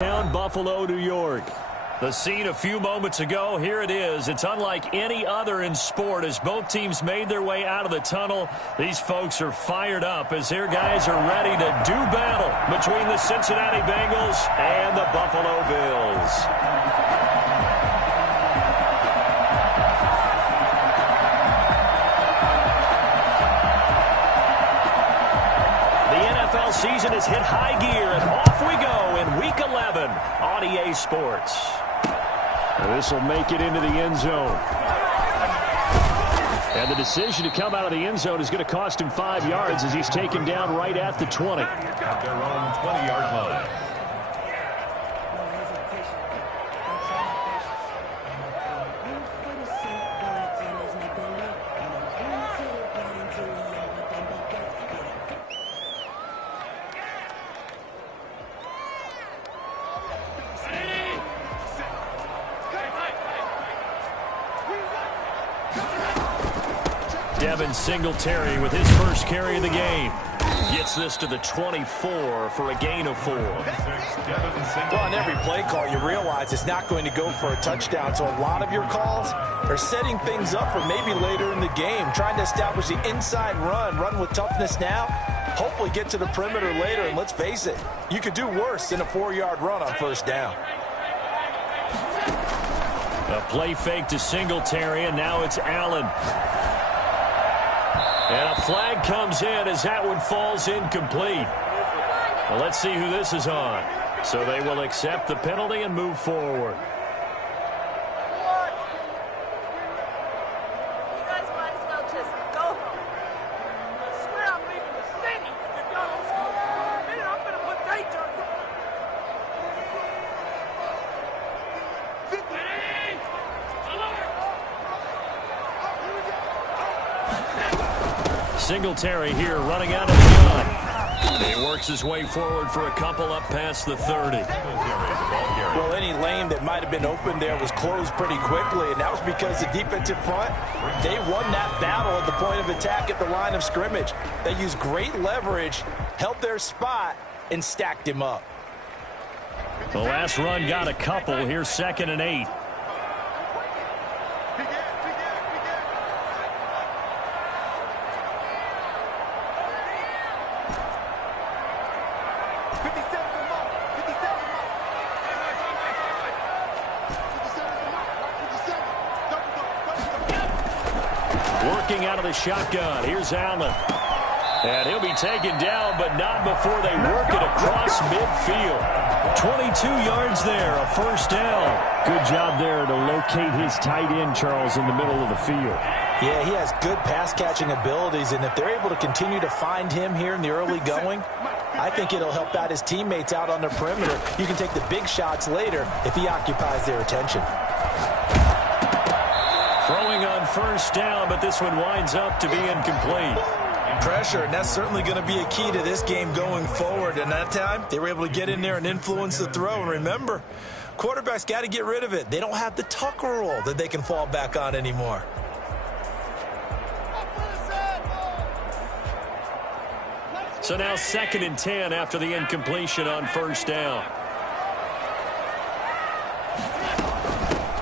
Down Buffalo, New York. The scene a few moments ago, here it is. It's unlike any other in sport as both teams made their way out of the tunnel. These folks are fired up as their guys are ready to do battle between the Cincinnati Bengals and the Buffalo Bills. The NFL season has hit high gear, and off we go in Week 11 on EA Sports. This will make it into the end zone. And the decision to come out of the end zone is going to cost him 5 yards as he's taken down right at the 20. At their own 20-yard line. Singletary with his first carry of the game. Gets this to the 24 for a gain of 4. Well, on every play call, you realize it's not going to go for a touchdown. So a lot of your calls are setting things up for maybe later in the game, trying to establish the inside run with toughness now, hopefully get to the perimeter later. And let's face it, you could do worse than a 4-yard run on first down. A play fake to Singletary, and now it's Allen. And a flag comes in as that one falls incomplete. Well, let's see who this is on. So they will accept the penalty and move forward. You guys might as well just go home. I swear I'm leaving the city if y'all don't score. Man, I'm going to put danger on you. Singletary here running out of the gun. He works his way forward for a couple up past the 30. Well, any lane that might have been open there was closed pretty quickly, and that was because the defensive front, they won that battle at the point of attack at the line of scrimmage. They used great leverage, held their spot, and stacked him up. The last run got a couple. Here's 2nd and 8. Working out of the shotgun. Here's Allen. And he'll be taken down, but not before they work it across midfield. 22 yards there, a first down. Good job there to locate his tight end, Charles, in the middle of the field. Yeah, he has good pass-catching abilities, and if they're able to continue to find him here in the early going, I think it'll help out his teammates out on the perimeter. You can take the big shots later if he occupies their attention. Throwing on first down, but this one winds up to be incomplete. Pressure, and that's certainly going to be a key to this game going forward. And that time, they were able to get in there and influence the throw. And remember, quarterbacks got to get rid of it. They don't have the tucker roll that they can fall back on anymore. So now 2nd and 10 after the incompletion on first down.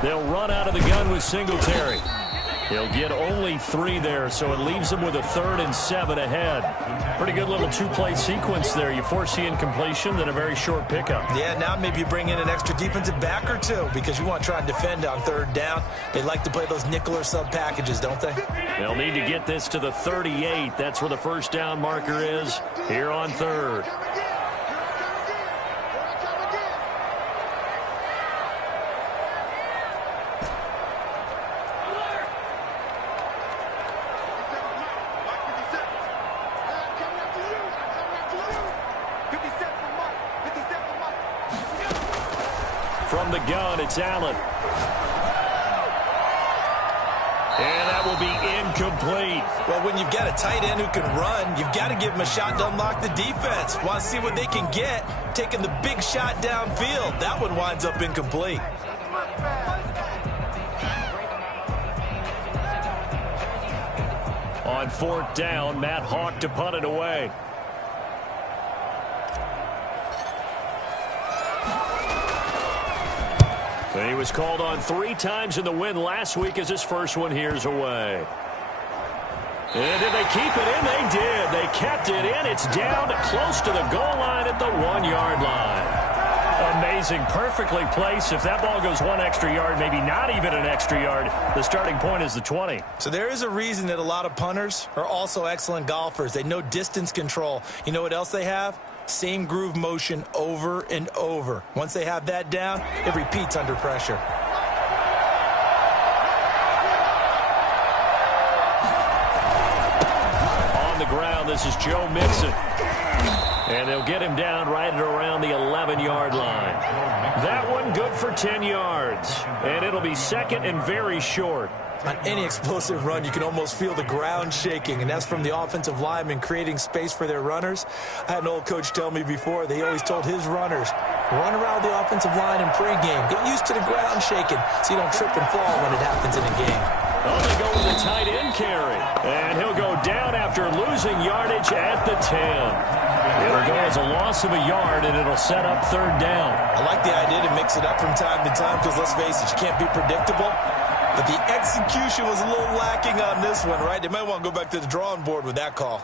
They'll run out of the gun with Singletary. He'll get only 3 there, so it leaves him with a 3rd and 7 ahead. Pretty good little 2-play sequence there. You force the incompletion, then a very short pickup. Yeah, now maybe you bring in an extra defensive back or two because you want to try and defend on 3rd down. They like to play those nickel or sub packages, don't they? They'll need to get this to the 38. That's where the first down marker is here on 3rd. From the gun, it's Allen. And that will be incomplete. Well, when you've got a tight end who can run, you've got to give him a shot to unlock the defense. Want to see what they can get, taking the big shot downfield. That one winds up incomplete. On 4th down, Matt Hawk to punt it away. He was called on 3 times in the win last week as his first one here's away. And did they keep it in? They did. They kept it in. It's down close to the goal line at the 1-yard line. Amazing. Perfectly placed. If that ball goes 1 extra yard, maybe not even an extra yard, the starting point is the 20. So there is a reason that a lot of punters are also excellent golfers. They know distance control. You know what else they have? Same groove motion over and over. Once they have that down, it repeats under pressure. On the ground, this is Joe Mixon. And they'll get him down right at around the 11-yard line. That one good for 10 yards. And it'll be second and very short. On any explosive run, you can almost feel the ground shaking, and that's from the offensive linemen creating space for their runners. I had an old coach tell me before, he always told his runners, run around the offensive line in pregame. Get used to the ground shaking so you don't trip and fall when it happens in a game. Oh, they go with a tight end carry. And he'll go down after losing yardage at the 10. It'll go as a loss of a yard, and it'll set up third down. I like the idea to mix it up from time to time because, let's face it, you can't be predictable. But the execution was a little lacking on this one, right? They might want to go back to the drawing board with that call.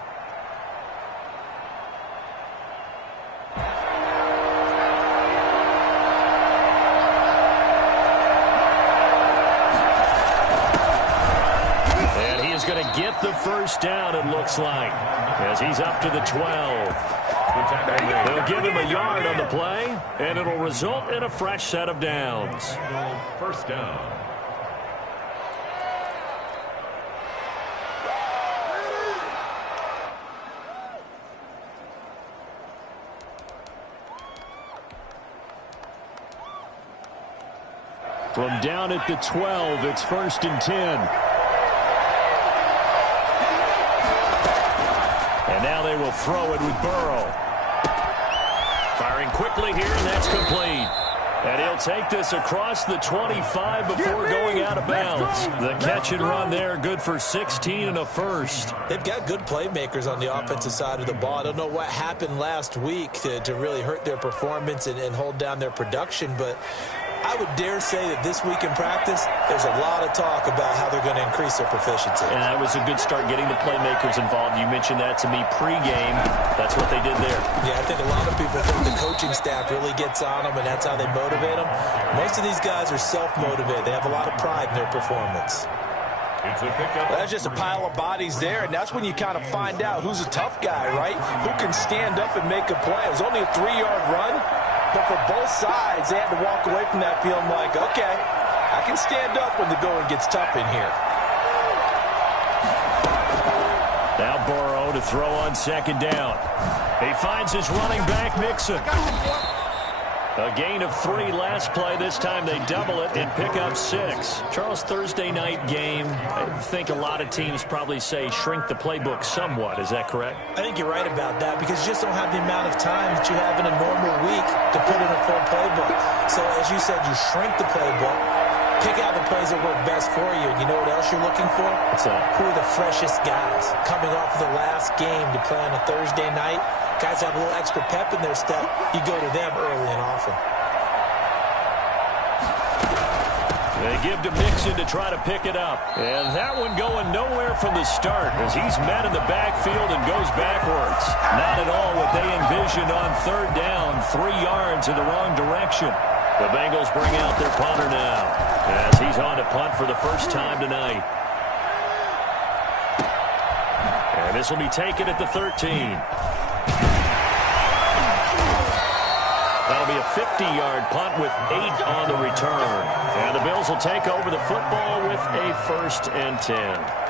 And he is going to get the first down, it looks like, as he's up to the 12. They'll give him a yard on the play, and it'll result in a fresh set of downs. First down. From down at the 12, it's 1st and 10. And now they will throw it with Burrow. Firing quickly here, and that's complete. And he'll take this across the 25 before going out of bounds. The catch and run there, good for 16 and a first. They've got good playmakers on the offensive side of the ball. I don't know what happened last week to really hurt their performance and hold down their production, but I would dare say that this week in practice, there's a lot of talk about how they're going to increase their proficiency. And that was a good start getting the playmakers involved. You mentioned that to me pregame. That's what they did there. Yeah, I think a lot of people think the coaching staff really gets on them, and that's how they motivate them. Most of these guys are self-motivated. They have a lot of pride in their performance. Well, that's just a pile of bodies there, and that's when you kind of find out who's a tough guy, right? Who can stand up and make a play. It was only a 3-yard run. But for both sides, they had to walk away from that feeling like, okay, I can stand up when the going gets tough in here. Now Burrow to throw on second down. He finds his running back, Mixon. A gain of 3 last play. This time they double it and pick up 6. Charles, Thursday night game, I think a lot of teams probably say shrink the playbook somewhat. Is that correct? I think you're right about that because you just don't have the amount of time that you have in a normal week to put in a full playbook. So as you said, you shrink the playbook, pick out the plays that work best for you. And you know what else you're looking for? What's that? Who are the freshest guys coming off of the last game to play on a Thursday night? Guys have a little extra pep in their step. You go to them early and often. They give to Mixon to try to pick it up. And that one going nowhere from the start as he's met in the backfield and goes backwards. Not at all what they envisioned on third down. 3 yards in the wrong direction. The Bengals bring out their punter now as he's on to punt for the first time tonight. And this will be taken at the 13. That'll be a 50-yard punt with 8 on the return. And the Bills will take over the football with a 1st and 10.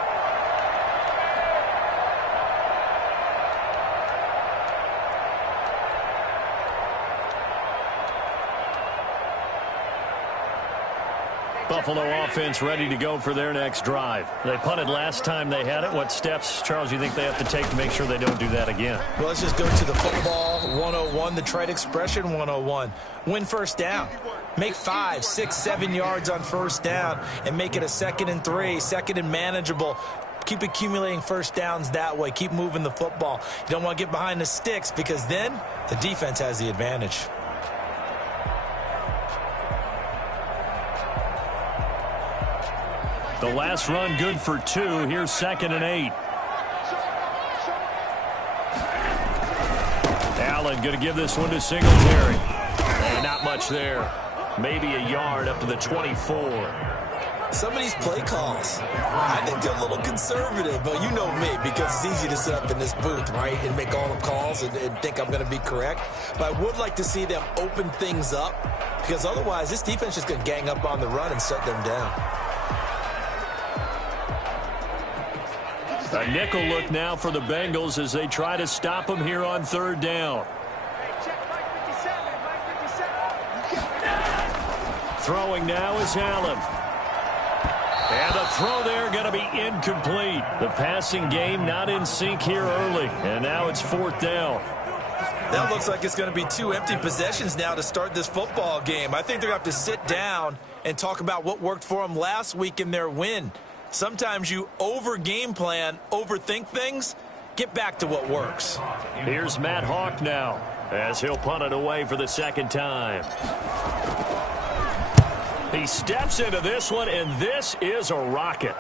Buffalo offense ready to go for their next drive. They punted last time they had it. What steps, Charles, you think they have to take to make sure they don't do that again? Well, let's just go to the football 101, the trade expression 101. Win first down. Make 5, 6, 7 yards on first down and make it a 2nd and 3, 2nd and manageable. Keep accumulating first downs that way. Keep moving the football. You don't want to get behind the sticks because then the defense has the advantage. The last run good for 2. Here's 2nd and 8. Allen going to give this one to Singletary. And not much there. Maybe a yard up to the 24. Some of these play calls, I think they're a little conservative, but you know me, because it's easy to sit up in this booth, right, and make all the calls and think I'm going to be correct. But I would like to see them open things up, because otherwise this defense is going to gang up on the run and shut them down. A nickel look now for the Bengals as they try to stop them here on 3rd down. Throwing now is Allen. And the throw there going to be incomplete. The passing game not in sync here early. And now it's 4th down. That looks like it's going to be 2 empty possessions now to start this football game. I think they're going to have to sit down and talk about what worked for them last week in their win. Sometimes you over-game plan, overthink things. Get back to what works. Here's Matt Hawk now as he'll punt it away for the 2nd time. He steps into this one, and this is a rocket.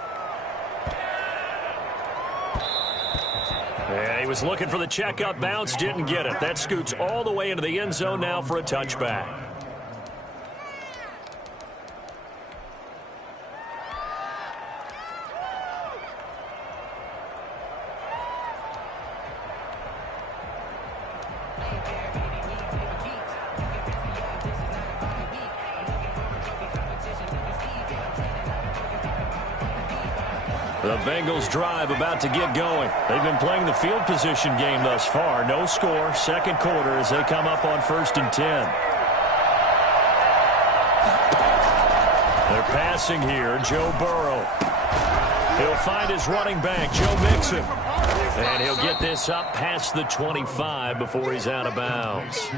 And he was looking for the checkup bounce, didn't get it. That scoots all the way into the end zone now for a touchback. The Bengals drive about to get going. They've been playing the field position game thus far. No score, 2nd quarter as they come up on 1st and 10. They're passing here. Joe Burrow. He'll find his running back, Joe Mixon. And he'll get this up past the 25 before he's out of bounds.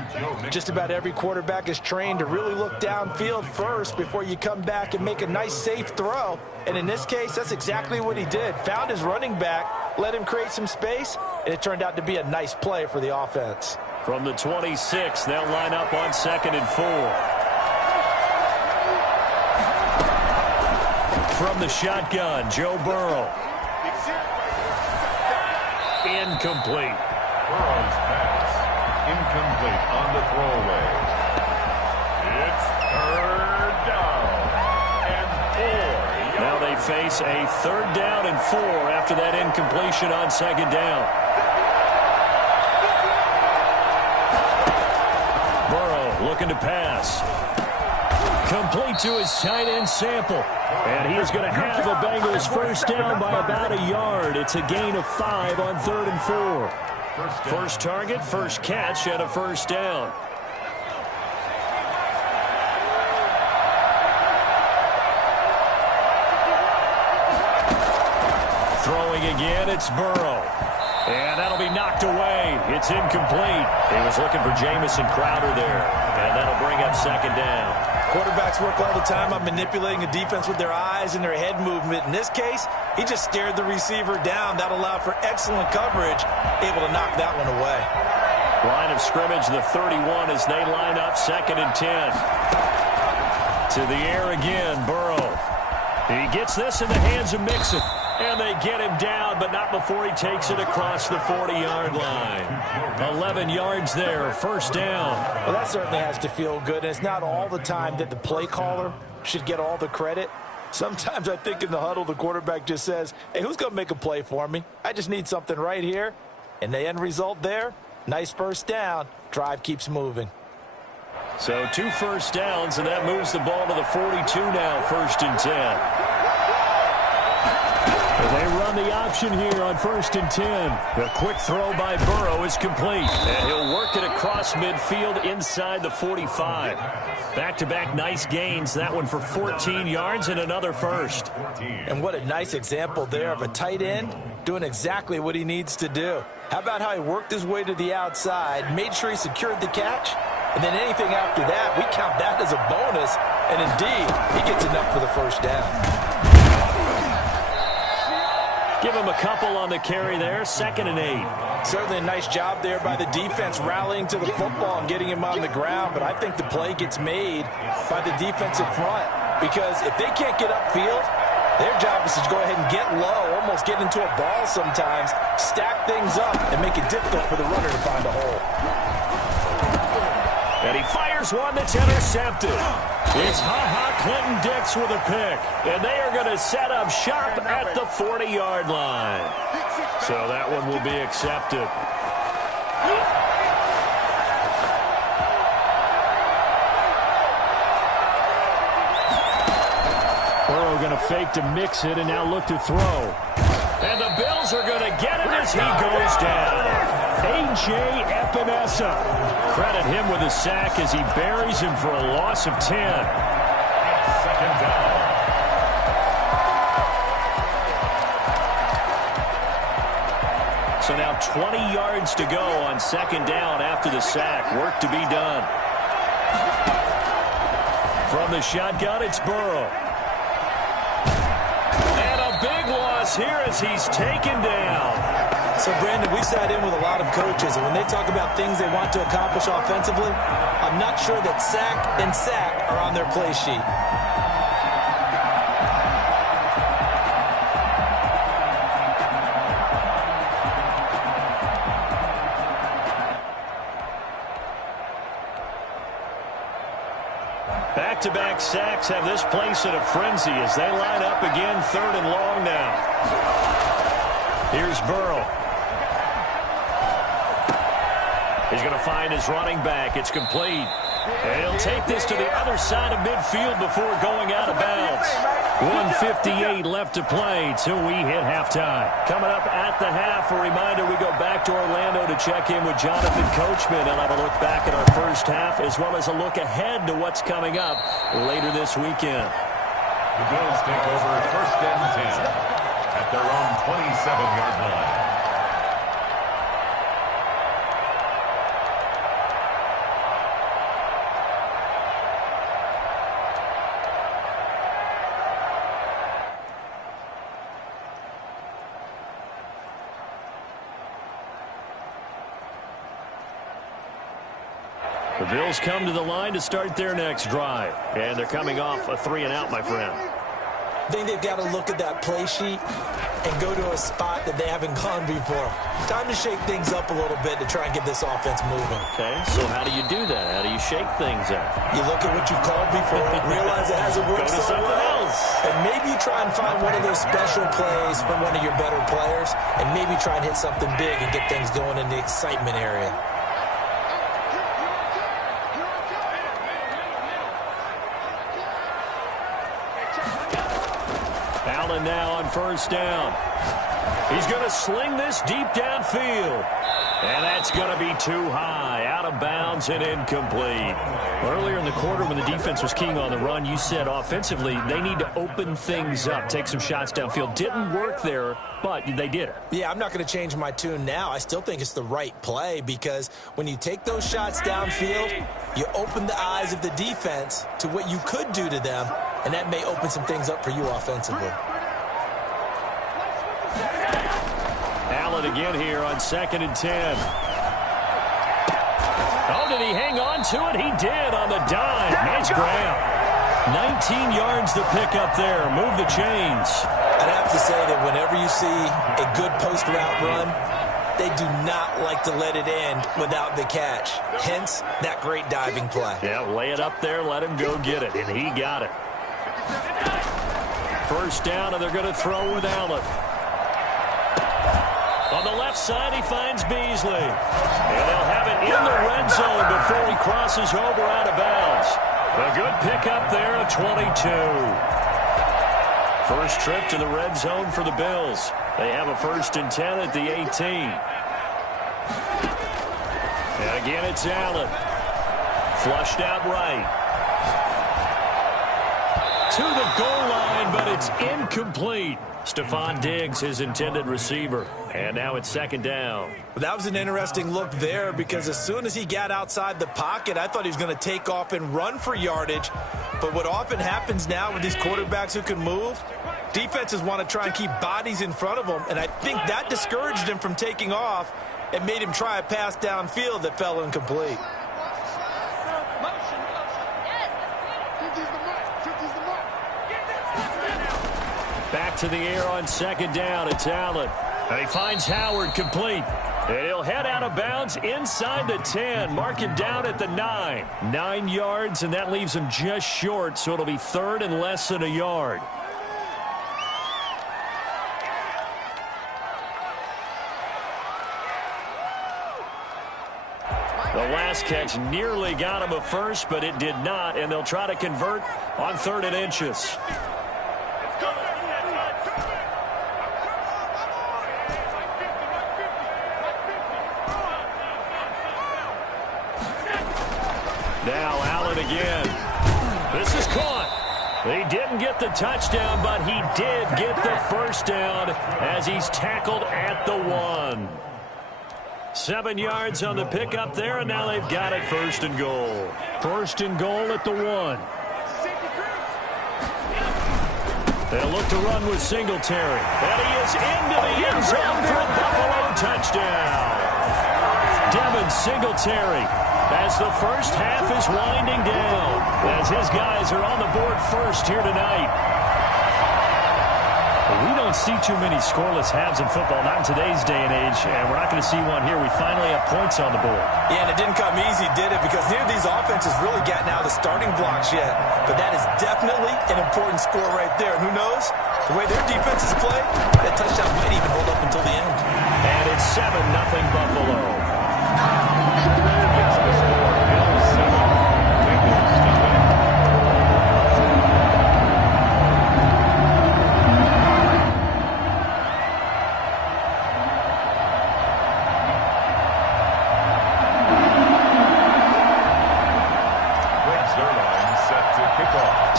Just about every quarterback is trained to really look downfield first before you come back and make a nice, safe throw. And in this case, that's exactly what he did. Found his running back, let him create some space, and it turned out to be a nice play for the offense. From the 26, they'll line up on 2nd and 4. From the shotgun, Joe Burrow. Incomplete. Burrow's pass. Incomplete on the throwaway. It's 3rd down and 4. Now they face a 3rd down and 4 after that incompletion on 2nd down. Burrow looking to pass. Complete to his tight end Sample. And he is going to have the Bengals 1st down by about a yard. It's a gain of 5 on 3rd and 4. First target, first catch, and a 1st down. Throwing again, it's Burrow. And that'll be knocked away. It's incomplete. He was looking for Jamison Crowder there. And that'll bring up 2nd down. Quarterbacks work all the time on manipulating a defense with their eyes and their head movement. In this case, he just stared the receiver down. That allowed for excellent coverage, able to knock that one away. Line of scrimmage, the 31 as they line up 2nd and 10. To the air again, Burrow. He gets this in the hands of Mixon. And they get him down, but not before he takes it across the 40-yard line. 11 yards there, 1st down. Well, that certainly has to feel good. And it's not all the time that the play caller should get all the credit. Sometimes I think in the huddle, the quarterback just says, hey, who's going to make a play for me? I just need something right here. And the end result there, nice 1st down. Drive keeps moving. So 2 1st downs, and that moves the ball to the 42 now, 1st and 10. They run the option here on 1st and 10. The quick throw by Burrow is complete. And he'll work it across midfield inside the 45. Back-to-back nice gains. That one for 14 yards and another 1st. And what a nice example there of a tight end doing exactly what he needs to do. How about how he worked his way to the outside, made sure he secured the catch, and then anything after that, we count that as a bonus. And indeed, he gets enough for the 1st down. Give him a couple on the carry there, 2nd and 8. Certainly a nice job there by the defense rallying to the football and getting him on the ground, but I think the play gets made by the defensive front because if they can't get upfield, Their job is to go ahead and get low, almost get into a ball sometimes, stack things up, and make it difficult for the runner to find a hole. And he fires one that's intercepted. It's Ha-Ha Clinton-Dix with a pick. And they are going to set up shop at the 40-yard line. So that one will be accepted. Burrow going to fake to mix it and now look to throw. And the Bills are going to get it as he goes down. A.J. Epinesa. Credit him with a sack as he buries him for a loss of 10. Second down. So now 20 yards to go on second down after the sack. Work to be done. From the shotgun, it's Burrow. And a big loss here as he's taken down. So, Brandon, we sat in with a lot of coaches, and when they talk about things they want to accomplish offensively, I'm not sure that sack and sack are on their play sheet. Back-to-back sacks have this place in a frenzy as they line up again, third and long now. Here's Burrow. He's going to find his running back. It's complete. And he'll take this to the other side of midfield before going out of bounds. 1:58 left to play till we hit halftime. Coming up at the half, a reminder, we go back to Orlando to check in with Jonathan Coachman and have a look back at our first half as well as a look ahead to what's coming up later this weekend. The Bills take over first and 10 at their own 27-yard line. The Bills come to the line to start their next drive. And they're coming off a 3-and-out, my friend. I think they've got to look at that play sheet and go to a spot that they haven't gone before. Time to shake things up a little bit to try and get this offense moving. Okay, so how do you do that? How do you shake things up? You look at what you called before, realize it hasn't worked Go to so something well, else. and maybe try and find one of those special plays from one of your better players, and maybe try and hit something big and get things going in the excitement area. Allen now on first down. He's going to sling this deep downfield. And that's going to be too high, out of bounds and incomplete. Earlier in the quarter when the defense was keying on the run, you said offensively they need to open things up, take some shots downfield. Didn't work there, but they did it. Yeah, I'm not going to change my tune now. I still think it's the right play because when you take those shots downfield, you open the eyes of the defense to what you could do to them, and that may open some things up for you offensively. Allen again here on 2nd and 10. Oh, did he hang on to it? He did on the dime. Nice grab. 19 yards to pick up there. Move the chains. I'd have to say that whenever you see a good post route run, they do not like to let it end without the catch. Hence, that great diving play. Yeah, lay it up there, let him go get it, and he got it. First down, and they're going to throw with Allen. On the left side, he finds Beasley. And they'll have it in the red zone before he crosses over out of bounds. A good pickup there at 22. First trip to the red zone for the Bills. They have a 1st and 10 at the 18. And again, it's Allen. Flushed out right. To the goal line, but it's incomplete. Stephon Diggs, his intended receiver. And now it's 2nd down. That was an interesting look there because as soon as he got outside the pocket, I thought he was going to take off and run for yardage. But what often happens now with these quarterbacks who can move, defenses want to try and keep bodies in front of them. And I think that discouraged him from taking off and made him try a pass downfield that fell incomplete. back to the air on second down. It's Allen. And he finds Howard complete. And he'll head out of bounds inside the 10. Mark it down at the 9. 9 yards, and that leaves him just short, so it'll be third and less than a yard. The last catch nearly got him a first, but it did not, and they'll try to convert on 3rd and inches. Now Allen again. This is caught. He didn't get the touchdown, but he did get the first down as he's tackled at the 1. 7 yards on the pickup there, and now they've got it 1st and goal. 1st and goal at the 1. They'll look to run with Singletary. And he is into the end zone for a Buffalo touchdown. Devin Singletary, as the first half is winding down, as his guys are on the board first here tonight. We don't see too many scoreless halves in football, not in today's day and age, and we're not going to see one here. We finally have points on the board. Yeah, and it didn't come easy, did it? Because neither of these offenses really gotten out of the starting blocks yet. But that is definitely an important score right there. And who knows? The way their defenses play, that touchdown might even hold up until the end. And it's 7-0 Buffalo.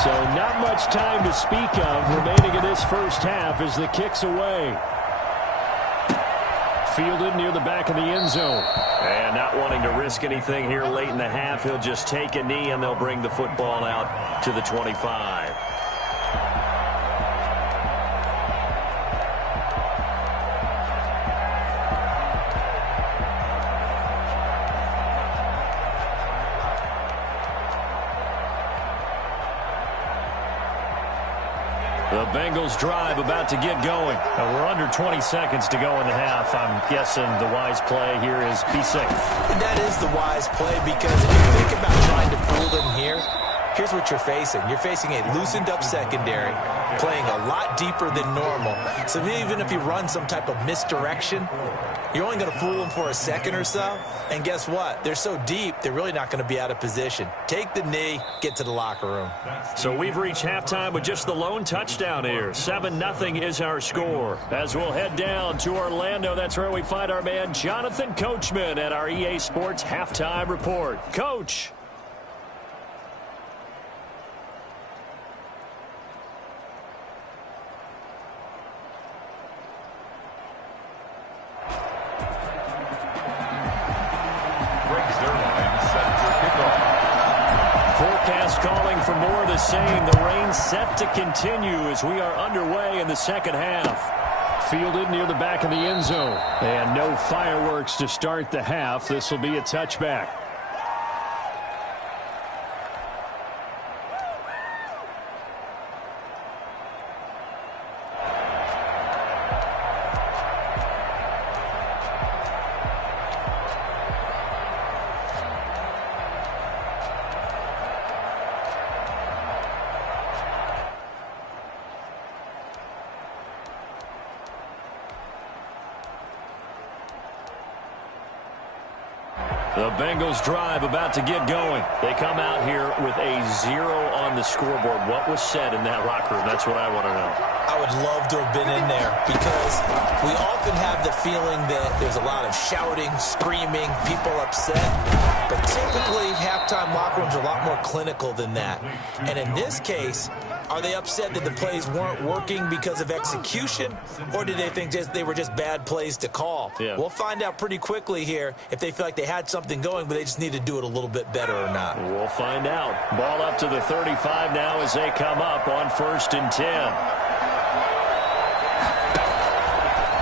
So not much time to speak of remaining in this first half as the kick's away. Fielded near the back of the end zone. And not wanting to risk anything here late in the half, he'll just take a knee and they'll bring the football out to the 25. The Bengals drive about to get going. We're under 20 seconds to go in the half. I'm guessing the wise play here is be safe. And that is the wise play, because if you think about trying to fool them here, here's what you're facing. You're facing a loosened up secondary, playing a lot deeper than normal. So even if you run some type of misdirection, you're only going to fool them for a second or so. And guess what? They're so deep, they're really not going to be out of position. Take the knee, get to the locker room. So we've reached halftime with just the lone touchdown here. 7-0 is our score. As we'll head down to Orlando, that's where we find our man Jonathan Coachman at our EA Sports Halftime Report. Coach. Calling for more of the same. The rain set to continue as we are underway in the second half. Fielded near the back of the end zone. And no fireworks to start the half. This will be a touchback. The Bengals drive about to get going. They come out here with a 0 on the scoreboard. What was said in that locker room? That's what I want to know. I would love to have been in there, because we often have the feeling that there's a lot of shouting, screaming, people upset. But typically, halftime locker rooms are a lot more clinical than that. And in this case, are they upset that the plays weren't working because of execution, or did they think they were just bad plays to call? Yeah. We'll find out pretty quickly here if they feel like they had something going, but they just need to do it a little bit better or not. We'll find out. Ball up to the 35 now as they come up on 1st and 10.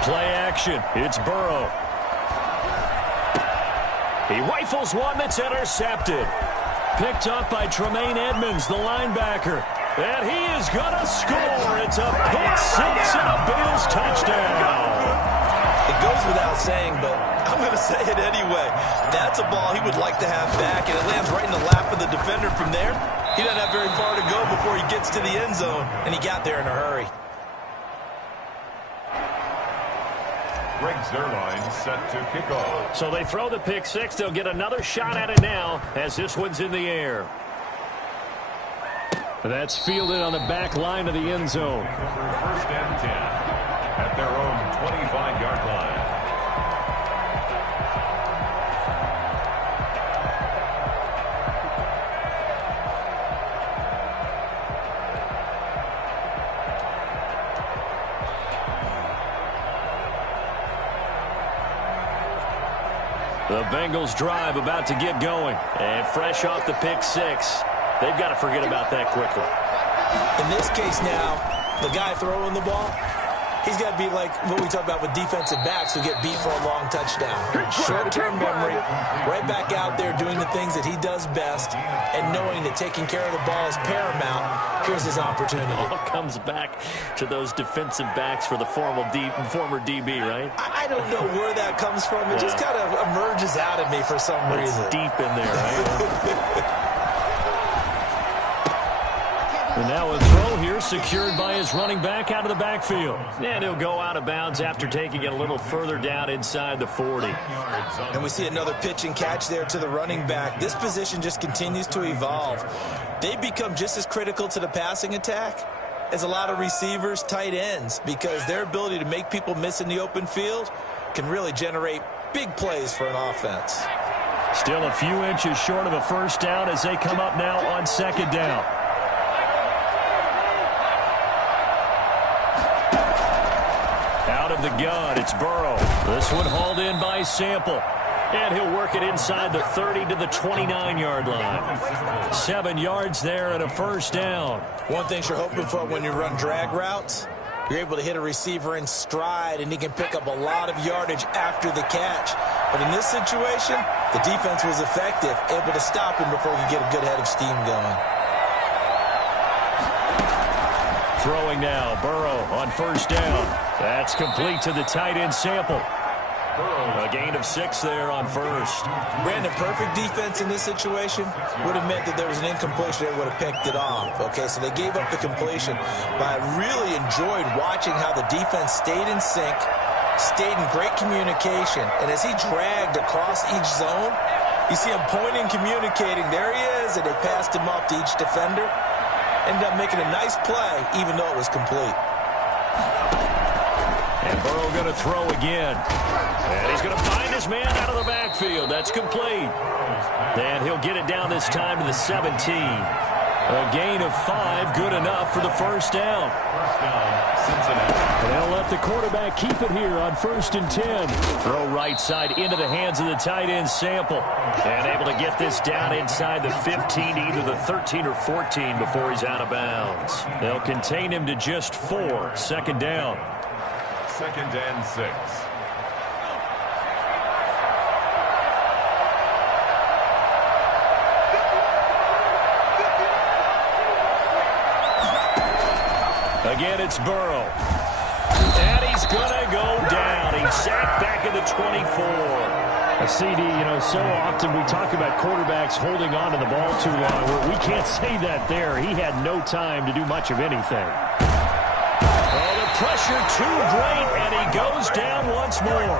Play action. It's Burrow. He rifles one that's intercepted. Picked up by Tremaine Edmonds, the linebacker. And he is going to score. It's a pick six and a Bills touchdown. It goes without saying, but I'm going to say it anyway. That's a ball he would like to have back, and it lands right in the lap of the defender from there. He doesn't have very far to go before he gets to the end zone, and he got there in a hurry. Greg Zuerlein set to kick off. So they throw the pick six. They'll get another shot at it now as this one's in the air. That's fielded on the back line of the end zone. First and 10 at their own 25-yard line. The Bengals drive about to get going. And fresh off the pick six, they've got to forget about that quickly. In this case now, the guy throwing the ball, he's got to be like what we talk about with defensive backs who get beat for a long touchdown. Short-term memory, right back out there doing the things that he does best, and knowing that taking care of the ball is paramount. Here's his opportunity. All comes back to those defensive backs for the former DB, right? I don't know where that comes from. It just kind of emerges out of me for some reason. It's deep in there, right? And now a throw here secured by his running back out of the backfield. And he'll go out of bounds after taking it a little further down inside the 40. And we see another pitch and catch there to the running back. This position just continues to evolve. They become just as critical to the passing attack as a lot of receivers, tight ends, because their ability to make people miss in the open field can really generate big plays for an offense. Still a few inches short of a first down as they come up now on second down. Out of the gun, it's Burrow. This one hauled in by Sample. And he'll work it inside the 30 to the 29-yard line. 7 yards there and a first down. One thing you're hoping for when you run drag routes, you're able to hit a receiver in stride, and he can pick up a lot of yardage after the catch. But in this situation, the defense was effective, able to stop him before he could get a good head of steam going. Throwing now, Burrow on first down. That's complete to the tight end Sample. A gain of 6 there on first. Brandon, perfect defense in this situation would have meant that there was an incompletion. They would have picked it off. Okay, so they gave up the completion. But I really enjoyed watching how the defense stayed in sync, stayed in great communication. And as he dragged across each zone, you see him pointing, communicating. There he is, and they passed him off to each defender. Ended up making a nice play, even though it was complete. And Burrow going to throw again. And he's going to find his man out of the backfield. That's complete. And he'll get it down this time to the 17. A gain of 5, good enough for the first down. First down, Cincinnati. And they'll let the quarterback keep it here on 1st and 10. Throw right side into the hands of the tight end Sample. And able to get this down inside the 15, either the 13 or 14 before he's out of bounds. They'll contain him to just 4. Second down. 2nd and 6. Again, it's Burrow. And he's going to go down. He's sacked back at the 24. A CD, so often we talk about quarterbacks holding on to the ball too long. Well, we can't say that there. He had no time to do much of anything. Oh, the pressure too great, and he goes down once more.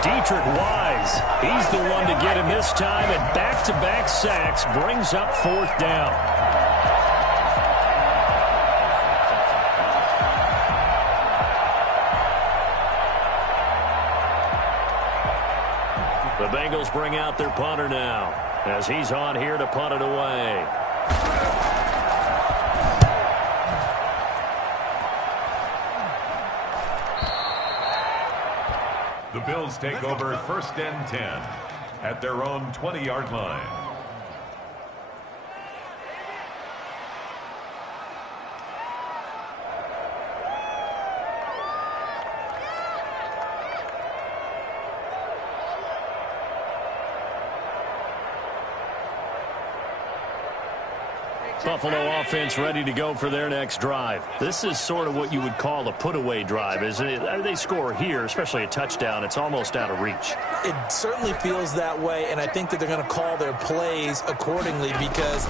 Dietrich Wise, he's the one to get him this time, and back-to-back sacks brings up 4th down. The Bengals bring out their punter now as he's on here to punt it away. The Bills take over 1st and 10 at their own 20-yard line. Buffalo offense ready to go for their next drive. This is sort of what you would call a put-away drive, isn't it? They score here, especially a touchdown. It's almost out of reach. It certainly feels that way, and I think that they're going to call their plays accordingly, because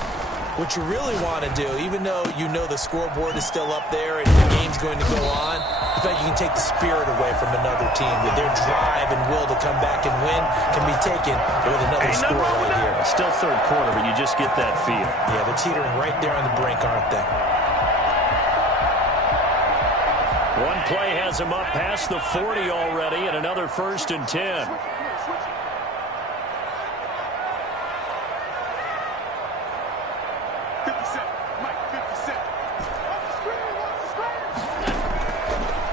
what you really want to do, even though you know the scoreboard is still up there and the game's going to go on, I think you can take the spirit away from another team. With their drive and will to come back and win can be taken with another score right here. Still third quarter, but you just get that feel. Yeah, they're teetering right there on the brink, aren't they? One play has him up past the 40 already, and another 1st and 10.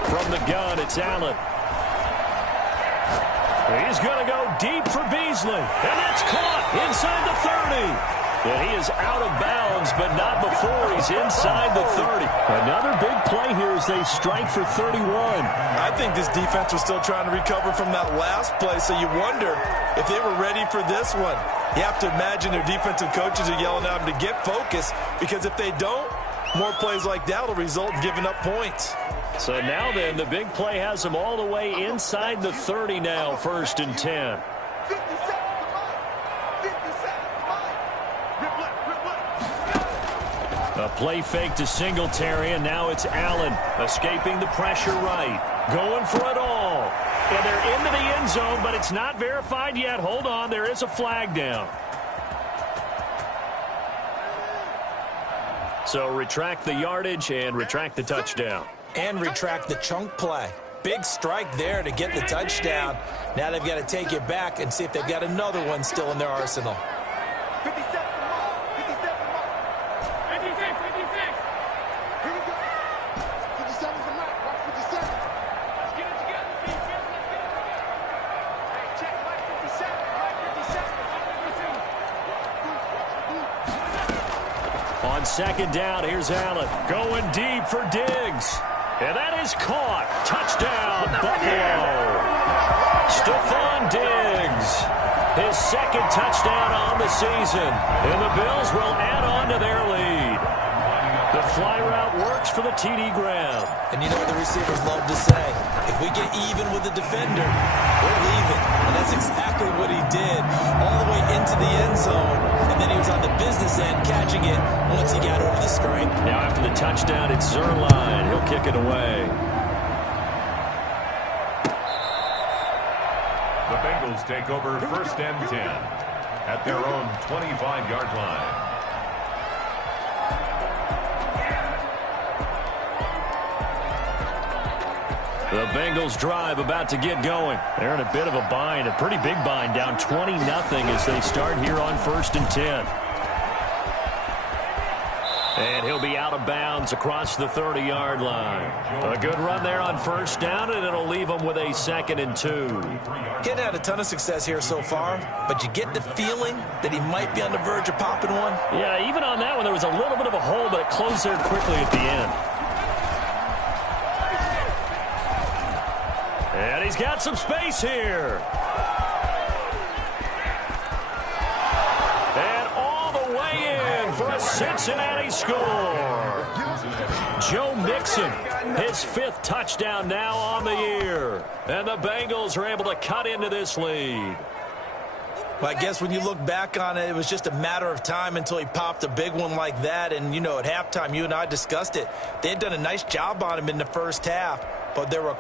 From the gun, it's Allen. He's going to go deep for Beasley, and that's caught inside the 30. And he is out of bounds, but not before he's inside the 30. Another big play here as they strike for 31. I think this defense was still trying to recover from that last play, so you wonder if they were ready for this one. You have to imagine their defensive coaches are yelling at them to get focused, because if they don't, more plays like that will result in giving up points. So now then, the big play has them all the way inside the 30 now, 1st and 10. A play fake to Singletary, and now it's Allen escaping the pressure right. Going for it all. And they're into the end zone, but it's not verified yet. Hold on, there is a flag down. So retract the yardage and retract the touchdown. And retract the chunk play. Big strike there to get the touchdown. Now they've got to take it back and see if they've got another one still in their arsenal. 57 is the mark. Watch 57. Let's get it together, defense. Let's get it together. Hey, check Mike 57. Mike 57. On 2nd down, here's Allen. Going deep for Diggs. And that is caught. Touchdown, Buffalo. Stephon Diggs. His 2nd touchdown on the season. And the Bills will add on to their lead. The fly route works for the TD Graham. And you know what the receivers love to say? If we get even with the defender, we're leaving. And that's exactly what he did. All the way into the end zone. And then he was on the business end catching it once he got over the stripe. Now after the touchdown, it's Zerline. He'll kick it away. The Bengals take over 1st and 10 at their own 25-yard line. The Bengals drive about to get going. They're in a bit of a bind, a pretty big bind, down 20-0 as they start here on 1st and 10. And he'll be out of bounds across the 30-yard line. A good run there on 1st down, and it'll leave them with a 2nd and 2. Getting had a ton of success here so far, but you get the feeling that he might be on the verge of popping one. Yeah, even on that one, there was a little bit of a hole, but it closed there quickly at the end. And he's got some space here. And all the way in for a Cincinnati score. Joe Mixon, his 5th touchdown now on the year. And the Bengals are able to cut into this lead. Well, I guess when you look back on it, it was just a matter of time until he popped a big one like that. And, you know, at halftime, you and I discussed it. They had done a nice job on him in the first half, but there were